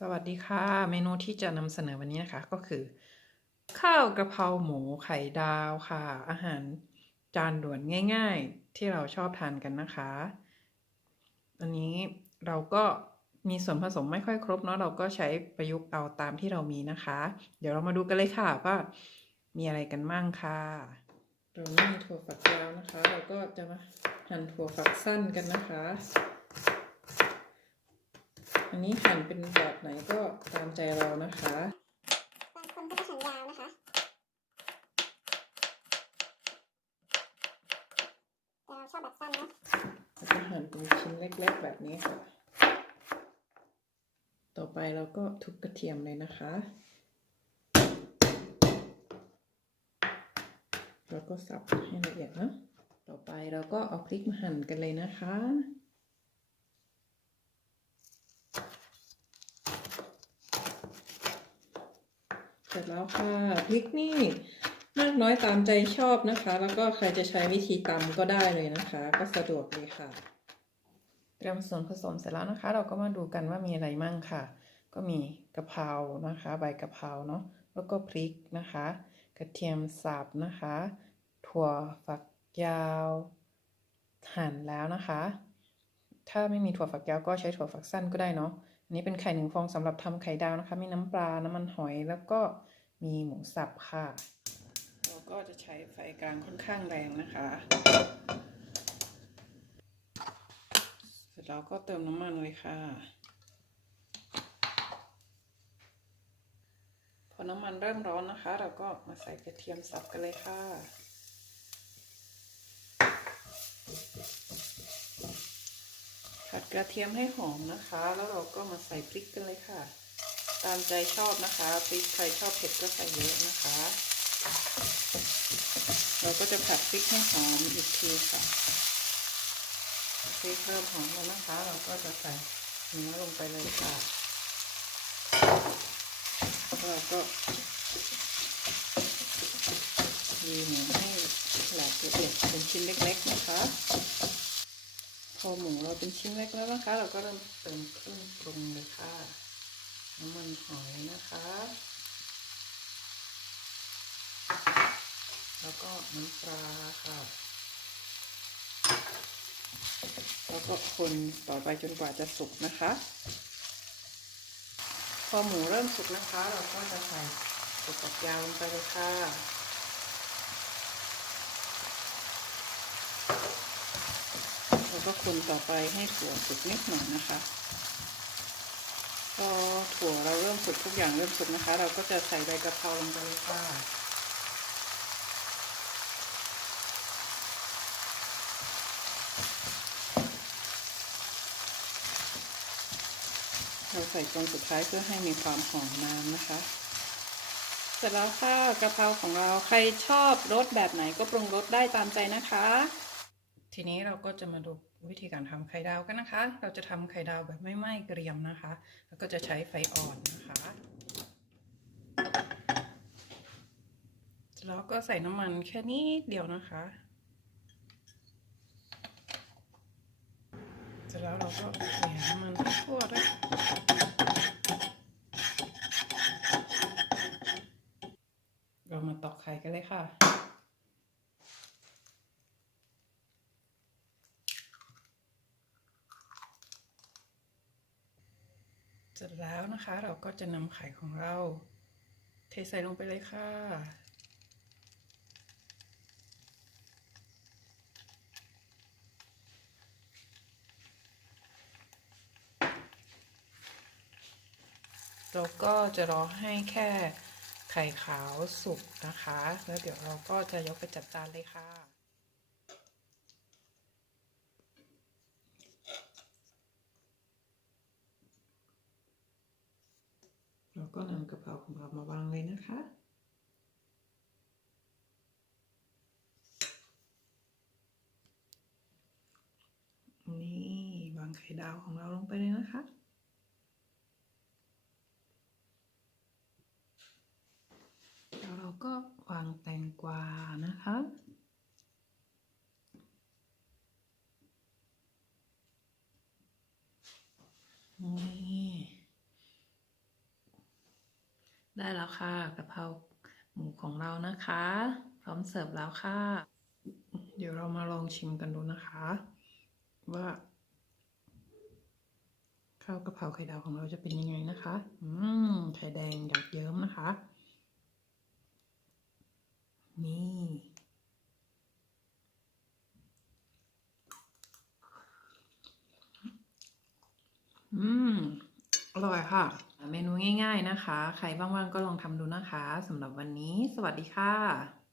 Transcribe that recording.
สวัสดีค่ะ เมนูที่จะนำเสนอวันนี้นะคะ ก็คือ ข้าวกระเพราหมูไข่ดาวค่ะ อาหารจานด่วนง่าย ๆ ที่เราชอบทานกันนะคะ อันนี้เราก็มีส่วนผสมไม่ค่อยครบเนาะเราก็ใช้ประยุกต์เอาตามที่เรามีนะคะ เดี๋ยวเรามาดูกันเลยค่ะว่ามีอะไรกันมั่งค่ะเราไม่มีถั่วฝักยาวนะคะ เราก็จะมาหั่นถั่วฝักสั้นกันนะคะ อันนี้หั่นเป็นแบบไหนก็ตามใจเรานะคะบางคนก็จะหั่นยาวนะคะแต่เราชอบแบบสั้นเนาะแล้วก็หั่นเป็นชิ้นเล็กๆแบบนี้ค่ะ ต่อไปเราก็ทุบกระเทียมเลยนะคะ แล้วก็สับให้ละเอียดนะต่อไปเราก็เอาพริกมาหั่นกันเลยนะคะ สร็จแล้วค่ะพริกนี่มากน้อยตามใจชอบนะคะ แล้วก็ใครจะใช้วิธีตำก็ได้เลยนะคะ ก็สะดวกเลยค่ะ เตรียมส่วนผสมเสร็จแล้วนะคะ เราก็มาดูกันว่ามีอะไรมั่งค่ะ ก็มีกะเพรานะคะ ใบกะเพราเนาะแล้วก็พริกนะคะ กระเทียมสับนะคะ ถั่วฝักยาวหั่นแล้วนะคะ ถ้าไม่มีถั่วฝักยาวก็ใช้ถั่วฝักสั้นก็ได้เนาะอันนี้เป็นไข่หนึ่งฟองสำหรับทำไข่ดาวนะคะ มีน้ำปลา น้ำมันหอยแล้วก็ มีหมูสับค่ะ เราก็จะใช้ไฟกลางค่อนข้างแรงนะคะ เสร็จแล้วก็เติมน้ำมันเลยค่ะ พอน้ำมันเริ่มร้อนนะคะ เราก็มาใส่กระเทียมสับกันเลยค่ะผัดกระเทียมให้หอมนะคะ แล้วเราก็มาใส่พริกกันเลยค่ะ ตามใจชอบนะคะพริกใครชอบเผ็ดก็ใส่เยอะนะคะ เราก็จะผัดพริกให้หอมอีกทีค่ะพริกเริ่มหอมแล้วนะคะ เราก็จะใส่เนื้อลงไปเลยค่ะแล้วเราก็ยีหมูให้แหลกละเอียดเป็นชิ้นเล็กๆนะคะ พอหมูเราเป็นชิ้นเล็กแล้วนะคะ เราก็เริ่มเติมเครื่องปรุงเลยค่ะ น้ำมันหอยนะคะ แล้วก็น้ำปลาค่ะ แล้วก็คนต่อไปจนกว่าจะสุกนะคะ พอหมูเริ่มสุกนะคะ เราก็จะใส่ถั่วฝักยาวลงไปเลยค่ะแล้วก็คนต่อไปให้ถั่วสุกนิดหน่อยนะคะ พอถั่วเราเริ่มสุกทุกอย่างเริ่มสุกนะคะ เราก็จะใส่ใบกะเพราลงไปเลยค่ะเราใส่ตรงสุดท้ายเพื่อให้มีความหอมน้ำนะคะ เสร็จแล้วค่ะกะเพราของเราใครชอบรสแบบไหนก็ปรุงรสได้ตามใจนะคะ ทีนี้เราก็จะมาดู วิธีการทำไข่ดาวกันนะคะ เราจะทำไข่ดาวแบบไม่ไหม้เกรียมนะคะ แล้วก็จะใช้ไฟอ่อนนะคะ แล้วก็ใส่น้ำมันแค่นี้เดียวนะคะเสร็จแล้วเราก็เกลี่ยน้ำมันทั่วๆด้วยเรามาตอกไข่กันเลยค่ะ เสร็จแล้วนะคะเราก็จะนำไข่ของเรา เทใส่ลงไปเลยค่ะ เราก็จะรอให้แค่ไข่ขาวสุกนะคะ แล้วเดี๋ยวเราก็จะยกไปจัดจานเลยค่ะ เราก็นำกระเพราของเรามาวางเลยนะคะ นี่วางไข่ดาวของเราลงไปเลยนะคะแล้วเราก็วางแตงกวานะคะนี่ ได้แล้วค่ะกะเพราหมูของเรานะคะ พร้อมเสิร์ฟแล้วค่ะ เดี๋ยวเรามาลองชิมกันดูนะคะ ว่าข้าวกะเพราไข่ดาวของเราจะเป็นยังไงนะคะ อืม ไข่แดงหยาดเยิ้มนะคะ นี่ อืม อร่อยค่ะ ง่าย ๆนะคะ ใครว่างๆก็ลองทำดูนะคะสำหรับวันนี้ สวัสดีค่ะ